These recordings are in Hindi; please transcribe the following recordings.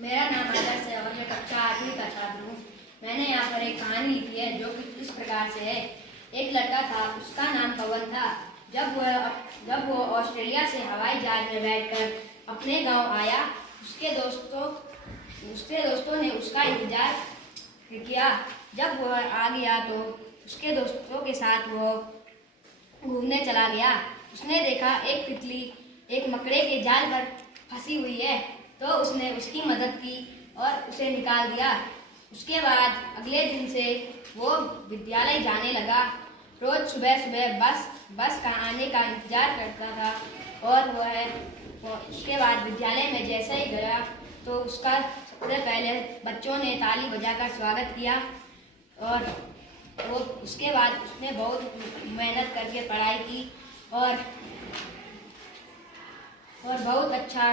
मेरा नाम आदर्श है और मैं कक्षा 8वीं का छात्र हूँ। मैंने यहाँ पर एक कहानी लिखी है जो कि इस प्रकार से है। एक लड़का था, उसका नाम पवन था। जब वो ऑस्ट्रेलिया से हवाई जहाज में बैठकर अपने गांव आया, उसके दोस्तों ने उसका इंतजार किया। जब वो आ गया तो उसके दोस्तों के साथ वो घूमने चला गया। उसने देखा एक तितली एक मकड़े के जाल पर फंसी हुई है, तो उसने उसकी मदद की और उसे निकाल दिया। उसके बाद अगले दिन से वो विद्यालय जाने लगा। रोज सुबह सुबह बस का आने का इंतजार करता था और उसके बाद विद्यालय में जैसे ही गया तो उसका सबसे पहले बच्चों ने ताली बजाकर स्वागत किया और वो उसके बाद उसने बहुत मेहनत करके पढ़ाई की और बहुत अच्छा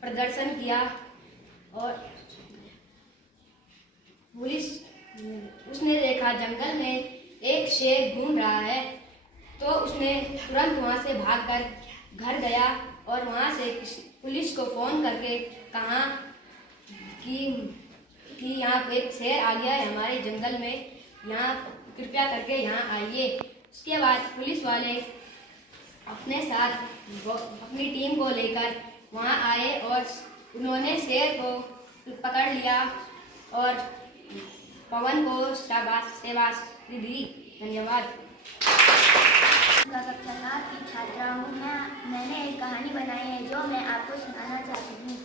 प्रदर्शन किया। और पुलिस उसने देखा जंगल में एक शेर घूम रहा है, तो उसने तुरंत वहां से भागकर घर गया और वहां से पुलिस को फोन करके कहा कि यहाँ एक शेर आ गया है हमारे जंगल में, यहाँ कृपया करके यहाँ आइए। उसके बाद पुलिस वाले अपने साथ अपनी टीम को लेकर वहाँ आए और उन्होंने शेर को पकड़ लिया और पवन को शाबाशी दी। धन्यवाद। कक्षा 7 की छात्रा हूँ। मैंने एक कहानी बनाई है जो मैं आपको सुनाना चाहती हूँ।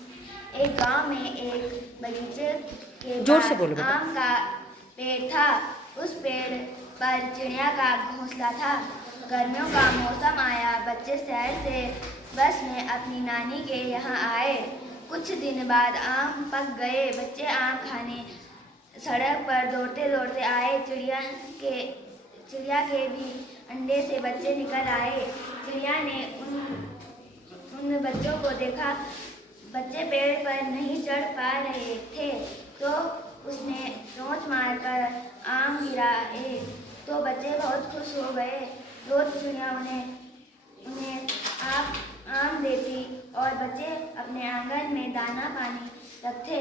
एक गांव में एक बगीचे के पास आम का पेड़ था। उस पेड़ पर चिड़िया का घोंसला था। गर्मियों का मौसम आया। बच्चे शहर से बस में अपनी नानी के यहाँ आए। कुछ दिन बाद आम पक गए। बच्चे आम खाने सड़क पर दौड़ते दौड़ते आए। चिड़िया के भी अंडे से बच्चे निकल आए। चिड़िया ने उन बच्चों को देखा। बच्चे पेड़ पर नहीं चढ़ पा रहे थे, तो उसने चोंच मारकर आम गिराए, तो बच्चे बहुत खुश हो गए। रोज चिड़िया उन्हें आम देती और बच्चे अपने आंगन में दाना पानी रखते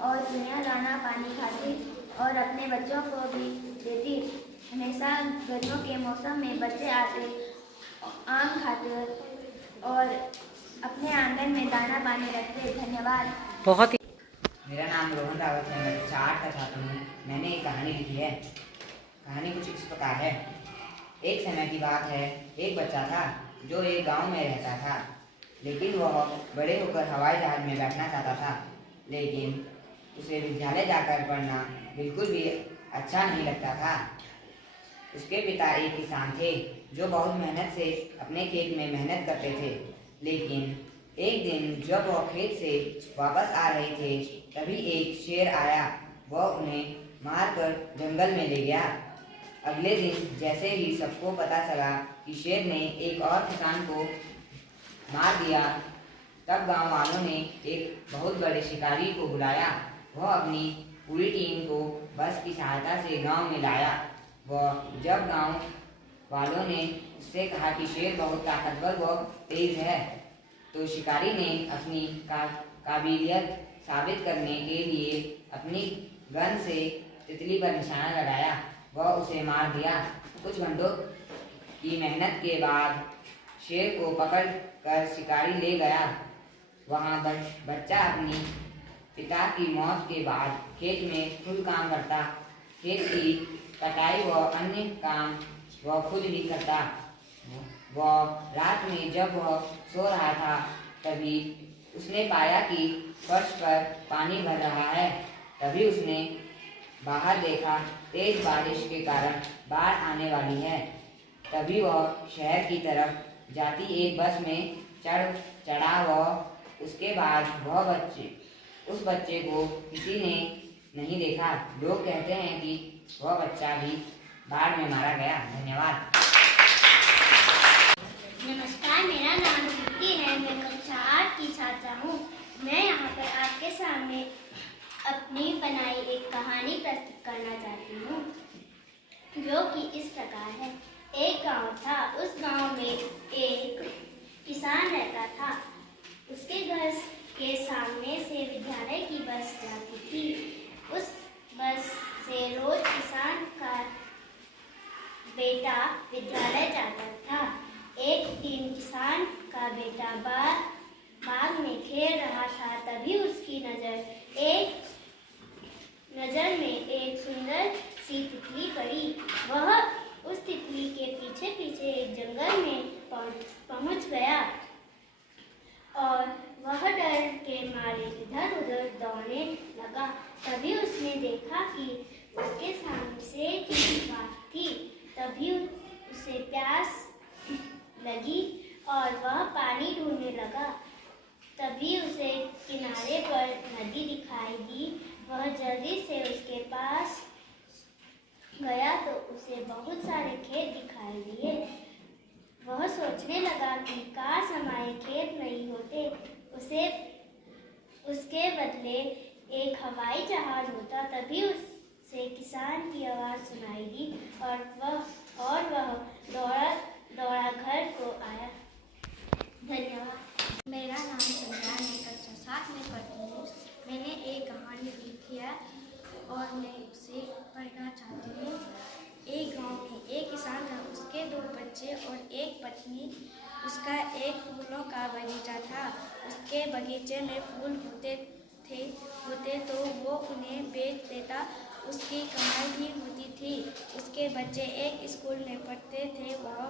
और चिड़िया दाना पानी खाती और अपने बच्चों को भी देती। हमेशा गर्मियों के मौसम में बच्चे आते, आम खाते और अपने आंगन में दाना पानी रखते। धन्यवाद। बहुत ही। मेरा नाम रोहन रावत है। मैं कक्षा 8 का छात्र हूँ। मैंने एक कहानी लिखी है। कहानी कुछ इस प्रकार है। एक समय की बात है, एक बच्चा था जो एक गांव में रहता था, लेकिन वह बड़े होकर हवाई जहाज में बैठना चाहता था। लेकिन उसे विद्यालय जाकर पढ़ना बिल्कुल भी अच्छा नहीं लगता था। उसके पिता एक किसान थे जो बहुत मेहनत से अपने खेत में मेहनत करते थे। लेकिन एक दिन जब वह खेत से वापस आ रहे थे, तभी एक शेर आया। वह उन्हें मारकर जंगल में ले गया। अगले दिन जैसे ही सबको पता चला कि शेर ने एक और किसान को मार दिया, तब गांव वालों ने एक बहुत बड़े शिकारी को बुलाया। वह अपनी पूरी टीम को बस की सहायता से गांव में लाया। जब गांव वालों ने उससे कहा कि शेर बहुत ताकतवर व तेज है, तो शिकारी ने अपनी काबिलियत साबित करने के लिए अपनी गन से तितली पर निशाना लगाया। वह उसे मार दिया। कुछ घंटों की मेहनत के बाद शेर को पकड़ कर शिकारी ले गया। वहाँ बच्चा अपनी पिता की मौत के बाद खेत में खुद काम करता। खेत की कटाई व अन्य काम वह खुद ही करता। वह रात में जब वह सो रहा था, तभी उसने पाया कि फर्श पर पानी भर रहा है। तभी उसने बाहर देखा, तेज बारिश के कारण बाढ़ आने वाली है। तभी वह शहर की तरफ जाती एक बस में चढ़ा। उसके बाद उस बच्चे को किसी ने नहीं देखा। लोग कहते हैं कि वह बच्चा भी बाढ़ में मारा गया। धन्यवाद। नमस्कार, मेरा नाम कीर्ति है। मैं कक्षा 8 की छात्रा हूँ। मैं यहाँ पर आपके सामने अपनी बनाई एक कहानी प्रस्तुत करना चाहती हूँ, जो कि इस प्रकार है। एक गांव था। उस गांव में एक किसान रहता था। उसके घर के सामने से विद्यालय की बस जाती थी। उस बस से रोज किसान का बेटा विद्यालय जाता था। एक दिन किसान का बेटा बाग में खेल रहा था। तभी उसकी नजर में एक सुंदर सी तितली पड़ी। वह उस तितली के पीछे पीछे एक जंगल में पहुंच गया और वह डर के मारे इधर उधर दौड़ने लगा। तभी उसने देखा कि उसके सामने शेर की बात थी। तभी उसे प्यास लगी और वह पानी ढूंढने लगा। तभी उसे किनारे पर नदी दिखाई दी। वह जल्दी से उसके पास गया तो उसे बहुत सारे खेत दिखाई दिए। वह सोचने लगा कि काश हमारे खेत नहीं होते, उसके बदले एक हवाई जहाज होता। तभी उसे किसान की आवाज़ सुनाई दी और वह दौड़ा घर को आया। धन्यवाद। मेरा नाम संध्या, मैं कक्षा 7 में पढ़ती हूँ। मैंने एक कहानी लिखी है और मैं उसे पढ़ना चाहती हूँ। एक गांव में एक किसान था, उसके 2 बच्चे और एक पत्नी। उसका एक फूलों का बगीचा था। उसके बगीचे में फूल होते तो वो उन्हें बेच देता, उसकी कमाई भी होती थी। उसके बच्चे एक स्कूल में पढ़ते थे, वह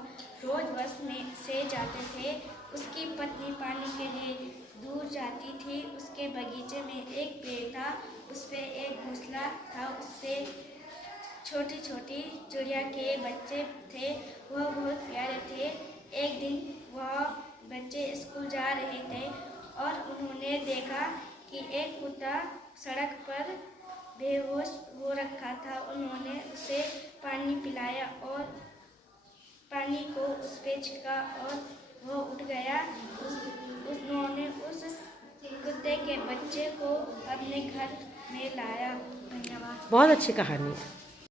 रोज बस में से जाते थे। उसकी पत्नी पानी के लिए दूर जाती थी। उसके बगीचे में एक पेड़ था, उस पे एक घोंसला था, उस पे छोटी छोटी चिड़िया के बच्चे थे, वह बहुत प्यारे थे। एक दिन वह बच्चे स्कूल जा रहे थे और उन्होंने देखा कि एक कुत्ता सड़क पर बेहोश हो रखा था। उन्होंने उसे पानी पिलाया और पानी को उस पे छिड़का और वो उठ गया। उन्होंने उस कुत्ते के बच्चे को अपने घर में लाया। धन्यवाद। बहुत अच्छी कहानी है।